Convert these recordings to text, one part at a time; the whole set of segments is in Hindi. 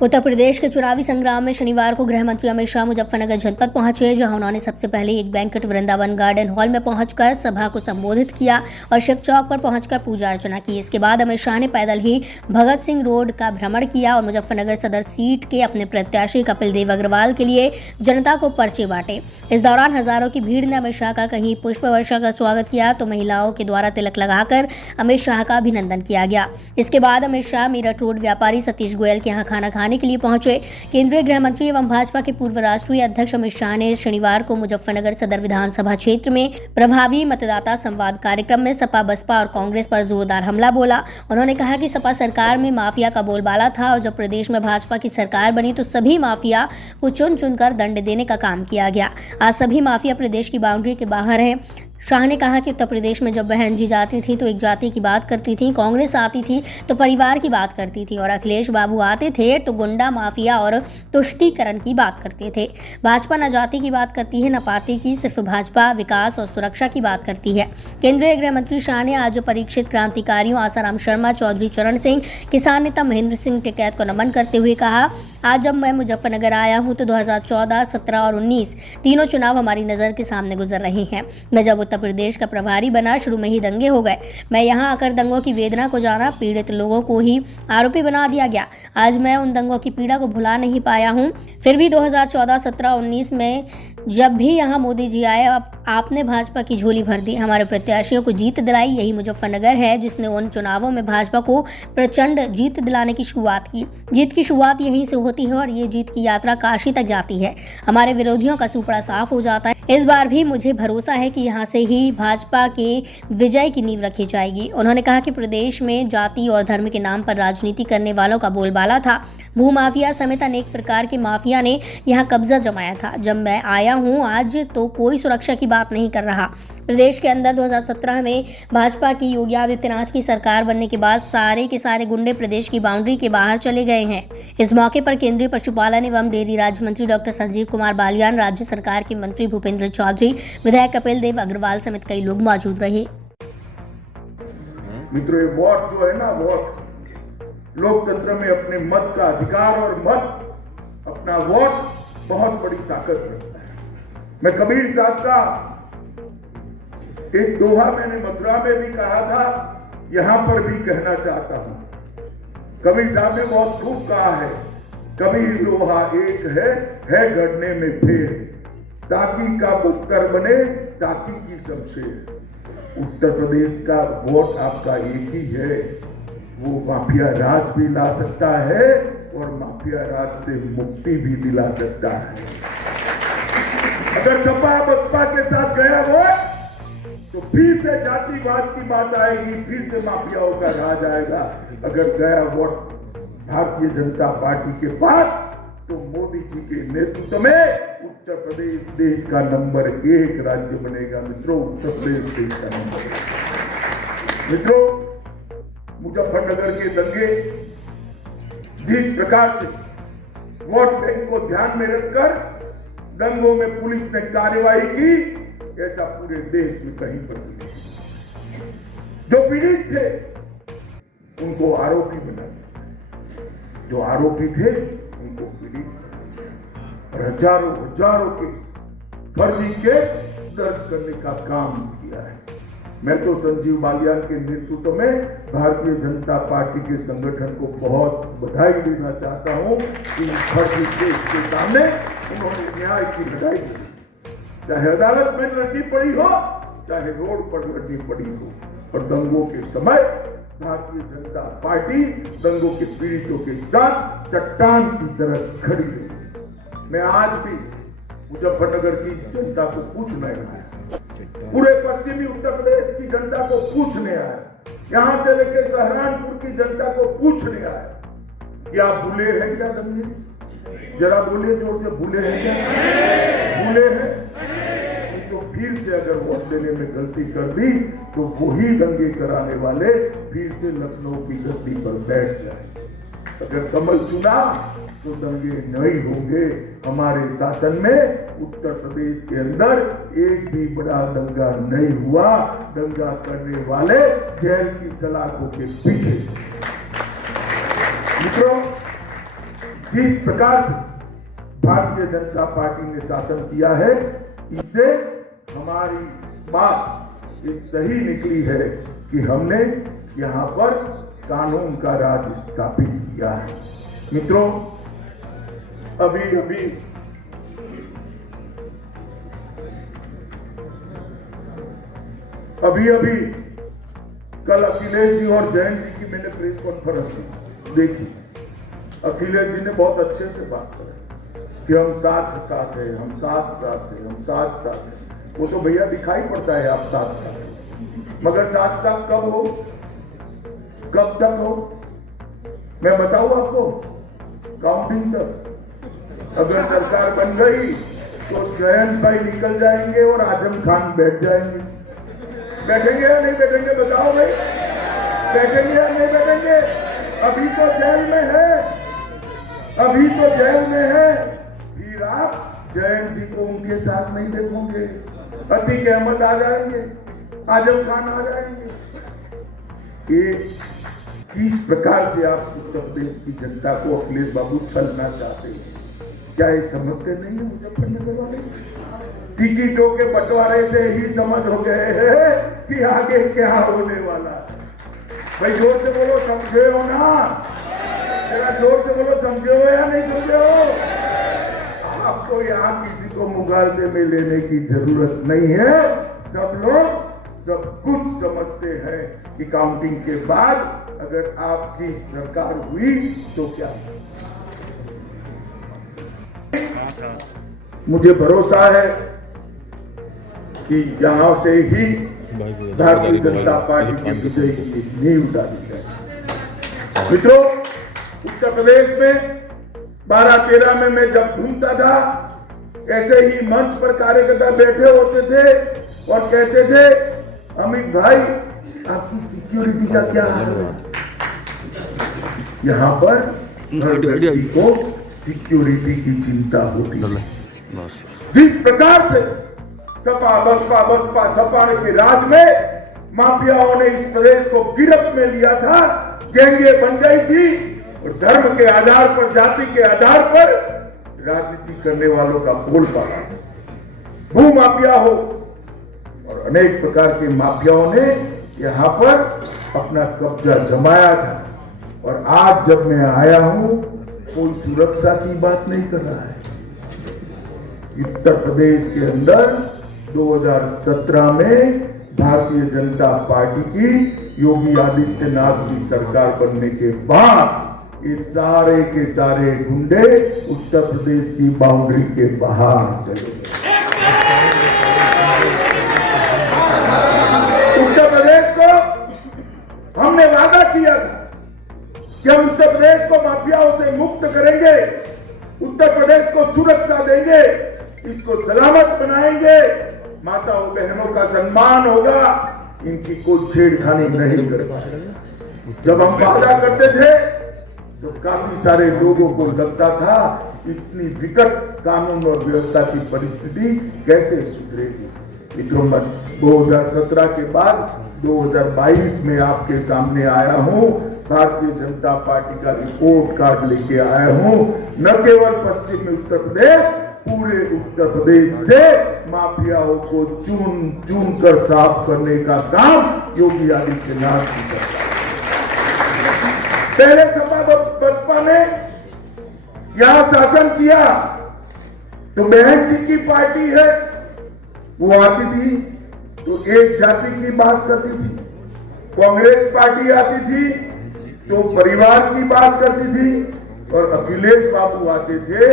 उत्तर प्रदेश के चुनावी संग्राम में शनिवार को गृह मंत्री अमित शाह मुजफ्फरनगर जनपद पहुंचे, जहां उन्होंने सबसे पहले एक बैंक्वेट वृंदावन गार्डन हॉल में पहुंचकर सभा को संबोधित किया और शिव चौक पर पहुंचकर पूजा अर्चना की। इसके बाद अमित शाह ने पैदल ही भगत सिंह रोड का भ्रमण किया और मुजफ्फरनगर सदर सीट के अपने प्रत्याशी कपिल देव अग्रवाल के लिए जनता को पर्चे बांटे। इस दौरान हजारों की भीड़ ने अमित शाह का कहीं पुष्प वर्षा का स्वागत किया तो महिलाओं के द्वारा तिलक लगाकर अमित शाह का अभिनंदन किया गया। इसके बाद अमित शाह मेरठ रोड व्यापारी सतीश गोयल के यहाँ खाना खाने के लिए पहुंचे। केंद्रीय गृह मंत्री एवं भाजपा के पूर्व राष्ट्रीय अध्यक्ष अमित शाह ने शनिवार को मुजफ्फरनगर सदर विधानसभा क्षेत्र में प्रभावी मतदाता संवाद कार्यक्रम में सपा, बसपा और कांग्रेस पर जोरदार हमला बोला। उन्होंने कहा कि सपा सरकार में माफिया का बोलबाला था और जब प्रदेश में भाजपा की सरकार बनी तो सभी माफिया को चुन चुनकर दंड देने का काम किया गया। आज सभी माफिया प्रदेश की बाउंड्री के बाहर है। शाह ने कहा कि उत्तर प्रदेश में जब बहन जी जाती थी तो एक जाति की बात करती थी, कांग्रेस आती थी तो परिवार की बात करती थी और अखिलेश बाबू आते थे तो गुंडा, माफिया और तुष्टीकरण की बात करते थे। भाजपा न जाति की बात करती है न पार्टी की, सिर्फ भाजपा विकास और सुरक्षा की बात करती है। केंद्रीय गृह मंत्री शाह ने आज परीक्षित क्रांतिकारियों आसाराम शर्मा, चौधरी चरण सिंह, किसान नेता महेंद्र सिंह टिकैत को नमन करते हुए कहा, आज जब मैं मुजफ्फरनगर आया हूं तो 2014, 17 और 19 तीनों चुनाव हमारी नज़र के सामने गुजर रहे हैं। मैं जब उत्तर प्रदेश का प्रभारी बना, शुरू में ही दंगे हो गए। मैं यहां आकर दंगों की वेदना को जाना, पीड़ित लोगों को ही आरोपी बना दिया गया। आज मैं उन दंगों की पीड़ा को भुला नहीं पाया हूं। फिर भी 2014, 17, 19 में जब भी यहाँ मोदी जी आए आपने भाजपा की झोली भर दी, हमारे प्रत्याशियों को जीत दिलाई। यही मुजफ्फरनगर है जिसने उन चुनावों में भाजपा को प्रचंड जीत दिलाने की शुरुआत की। जीत की शुरुआत यहीं से होती है और ये जीत की यात्रा काशी तक जाती है। हमारे विरोधियों का सुपड़ा साफ हो जाता है। इस बार भी मुझे भरोसा है कि यहाँ से ही भाजपा के विजय की नींव रखी जाएगी। उन्होंने कहा कि प्रदेश में जाति और धर्म के नाम पर राजनीति करने वालों का बोलबाला था। भूमाफिया समेत अनेक प्रकार के माफिया ने यहाँ कब्जा जमाया था। जब मैं आया हूँ आज तो कोई सुरक्षा की बात नहीं कर रहा। प्रदेश के अंदर 2017 में भाजपा की योगी आदित्यनाथ की सरकार बनने के बाद सारे के सारे गुंडे प्रदेश की बाउंड्री के बाहर चले गए हैं। इस मौके पर केंद्रीय पशुपालन एवं डेयरी राज्य मंत्री डॉक्टर संजीव कुमार बालियान, राज्य सरकार के मंत्री भूपेंद्र चौधरी, विधायक कपिल देव अग्रवाल समेत कई लोग मौजूद रहे। मित्रों, ये वोट जो है ना, वोट लोकतंत्र में अपने मत का अधिकार और मत अपना वोट बहुत बड़ी ताकत रखता है। मैं कबीर साहब का एक दोहा मैंने मथुरा में भी कहा था, यहां पर भी कहना चाहता हूं। कबीर साहब ने बहुत खूब कहा है, कबीर लोहा एक है गढ़ने में फेर, ताकि का बख्तर बने ताकि की शमशेर। उत्तर प्रदेश का वोट आपका एक ही है, वो माफिया राज भी ला सकता है और माफिया राज से मुक्ति भी दिला सकता है। अगर सपा बसपा के साथ गया वोट तो फिर से जातिवाद की बात आएगी, फिर से माफियाओं का राज आएगा। अगर गया वोट भारतीय जनता पार्टी के पास तो मोदी जी के नेतृत्व में उत्तर प्रदेश देश का नंबर 1 राज्य बनेगा। मित्रों, उत्तर प्रदेश देश का नंबर 1। मित्रों, मुजफ्फरनगर के दंगे जिस प्रकार से वोट बैंक को ध्यान में रखकर दंगों में पुलिस ने कार्रवाई की, ऐसा पूरे देश में कहीं पर नहीं। जो पीड़ित थे उनको आरोपी बना दिया, जो आरोपी थे उनको पीड़ित, और हजारों के फर्जी केस दर्ज करने का काम किया है। मैं तो संजीव बालियान के नेतृत्व में भारतीय जनता पार्टी के संगठन को बहुत बधाई देना चाहता हूं कि फर्जी केस के सामने उन्होंने न्याय की लड़ाई लड़ी। चाहे अदालत में लड़नी पड़ी हो, चाहे रोड पर लड़नी पड़ी हो, और दंगों के समय भारतीय जनता पार्टी दंगों के पीड़ितों के साथ चट्टान की तरह खड़ी रही। मैं आज भी मुजफ्फरनगर की जनता को पूछना है, पूरे पश्चिमी उत्तर प्रदेश की जनता को पूछने आया, यहां से लेकर सहारनपुर की जनता को पूछने आया कि आप भूले हैं क्या दंगे? जरा बोलिए जोर से, भूले हैं क्या? भूले हैं? तो फिर से अगर वोट देने में गलती कर दी तो वही दंगे कराने वाले फिर से लखनऊ की गद्दी पर बैठ जाए। अगर कमल चुना तो दंगे नहीं होंगे। हमारे शासन में उत्तर प्रदेश के अंदर एक भी बड़ा दंगा नहीं हुआ। दंगा करने वाले जेल की सलाखों के पीछे। मित्रों, जिस प्रकार से भारतीय जनता पार्टी ने शासन किया है, इससे हमारी बात ये सही निकली है कि हमने यहाँ पर कानून का राज स्थापित किया है। मित्रों, अभी कल अखिलेश जी और जयंत जी की मैंने प्रेस कॉन्फ्रेंस देखी। अखिलेश जी ने बहुत अच्छे से बात करी कि हम साथ हैं, हम साथ हैं। वो तो भैया दिखाई पड़ता है आप साथ हैं, मगर साथ कब हो, कब तक हो? मैं बताऊं आपको, काउंटिंग तक। अगर सरकार बन गई तो जयंत भाई निकल जाएंगे और आजम खान बैठ जाएंगे। बैठेंगे या नहीं बैठेंगे बताओ भाई, बैठेंगे या नहीं बैठेंगे? अभी तो जेल में है, फिर आप जयंत जी को उनके साथ नहीं देखोगे। अतीक अहमद आ जाएंगे, आजम खान आ जाएंगे। ये किस प्रकार से आप उत्तर प्रदेश की जनता को अखिलेश बाबू छलना चाहते हैं? क्या ये समझते नहीं है मुजफ्फरनगर वाले? टिकटों के बंटवारे से ही समझ हो गए हैं कि आगे क्या होने वाला है। भाई जोर से बोलो, समझे हो ना? जरा जोर से बोलो, समझे हो या नहीं समझे हो? आपको यहाँ किसी को मुगालते में लेने की जरूरत नहीं है। सब लोग सब कुछ समझते हैं कि काउंटिंग के बाद अगर आपकी सरकार हुई तो क्या। मुझे भरोसा है कि यहां से ही भारतीय जनता पार्टी की विजय की नींव डाली जाए। मित्रों, उत्तर प्रदेश में 12-13 में मैं जब घूमता था, ऐसे ही मंच पर कार्यकर्ता बैठे होते थे और कहते थे, अमित भाई आपकी सिक्योरिटी का क्या हाल है? यहाँ पर हर व्यक्ति को सिक्योरिटी की चिंता होती है। जिस प्रकार से सपा के राज में माफियाओं ने इस प्रदेश को गिरफ्त में लिया था, गैंगे बन गई थी और धर्म के आधार पर, जाति के आधार पर राजनीति करने वालों का बोलबाला, भू माफिया हो और अनेक प्रकार के माफियाओं ने यहाँ पर अपना कब्जा जमाया था। और आज जब मैं आया हूं, कोई सुरक्षा की बात नहीं कर रहा है। उत्तर प्रदेश के अंदर 2017 में भारतीय जनता पार्टी की योगी आदित्यनाथ की सरकार बनने के बाद ये सारे के सारे गुंडे उत्तर प्रदेश की बाउंड्री के बाहर चले गए। उत्तर प्रदेश को हमने वादा किया था कि हम उत्तर प्रदेश को माफियाओं से मुक्त करेंगे, उत्तर प्रदेश को सुरक्षा देंगे, इसको सलामत बनाएंगे, माताओं बहनों का सम्मान होगा, इनकी कोई छेड़खानी नहीं करेगा। जब हम वादा करते थे तो काफी सारे लोगों को लगता था इतनी विकट कानून और व्यवस्था की परिस्थिति कैसे सुधरेगी। मित्रों, 2017 के बाद 2022 में आपके सामने आया हूं, भारतीय जनता पार्टी का रिपोर्ट कार्ड लेके आया हूं। न केवल पश्चिम में उत्तर प्रदेश, पूरे उत्तर प्रदेश से माफियाओं को चुन कर साफ करने का काम योगी आदित्यनाथ की सरकार। पहले सपा बसपा ने यहां शासन किया तो बहन जी की पार्टी है, वो आती थी तो एक जाति की बात करती थी, कांग्रेस पार्टी आती थी तो परिवार की बात करती थी, और अखिलेश बाबू आते थे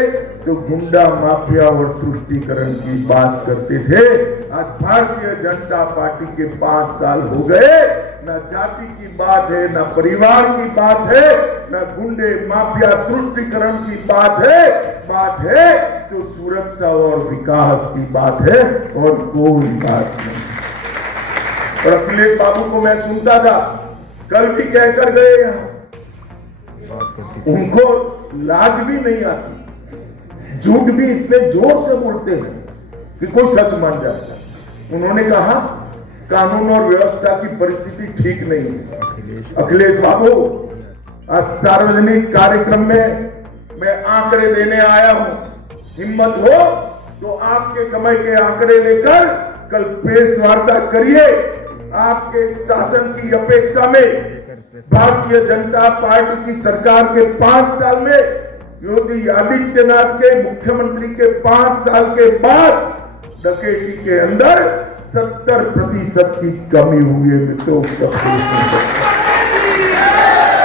तो गुंडा माफिया और तुष्टीकरण की बात करते थे। आज भारतीय जनता पार्टी के 5 साल हो गए, न जाति की बात है, न परिवार की बात है, न गुंडे माफिया तुष्टीकरण की बात है तो सुरक्षा और विकास की बात है और कोई बात नहीं। और अखिलेश बाबू को मैं सुनता था, कल भी कहकर गए, यहाँ उनको लाज भी नहीं आती, झूठ भी इतने जोर से बोलते हैं कि कोई सच मान जाता है। उन्होंने कहा कानून और व्यवस्था की परिस्थिति ठीक नहीं है। अखिलेश बाबू आज सार्वजनिक कार्यक्रम में मैं आंकड़े देने आया हूं। हिम्मत हो तो आपके समय के आंकड़े लेकर कल प्रेस वार्ता करिए। आपके शासन की अपेक्षा में भारतीय जनता पार्टी की सरकार के 5 साल में योगी आदित्यनाथ के मुख्यमंत्री के 5 साल के बाद डकैती के अंदर 70% की कमी हुई है। तो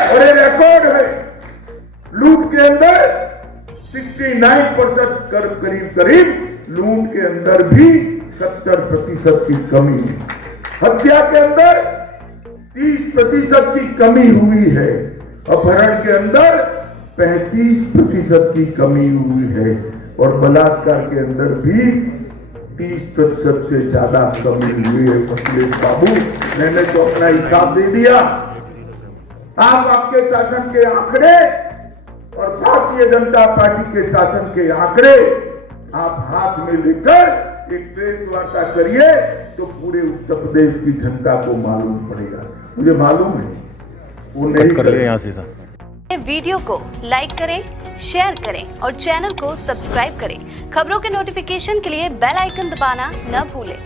और ये रिकॉर्ड है। लूट के अंदर 69% करीब लूट के अंदर भी 70% की कमी है। हत्या के अंदर 30% की कमी हुई है। अपहरण के अंदर 35% की कमी हुई है और बलात्कार के अंदर भी 30% से ज्यादा कमी हुई है। अखिलेश बाबू, मैंने तो अपना हिसाब दे दिया। आप आपके शासन के आंकड़े और भारतीय जनता पार्टी के शासन के आंकड़े आप हाथ में लेकर एक प्रेस वार्ता करिए तो पूरे उत्तर प्रदेश की जनता को मालूम पड़ेगा। मुझे मालूम है वो नहीं कर रहे। यहाँ से वीडियो को लाइक करें, शेयर करें और चैनल को सब्सक्राइब करें। खबरों के नोटिफिकेशन के लिए बेल आइकन दबाना न भूलें।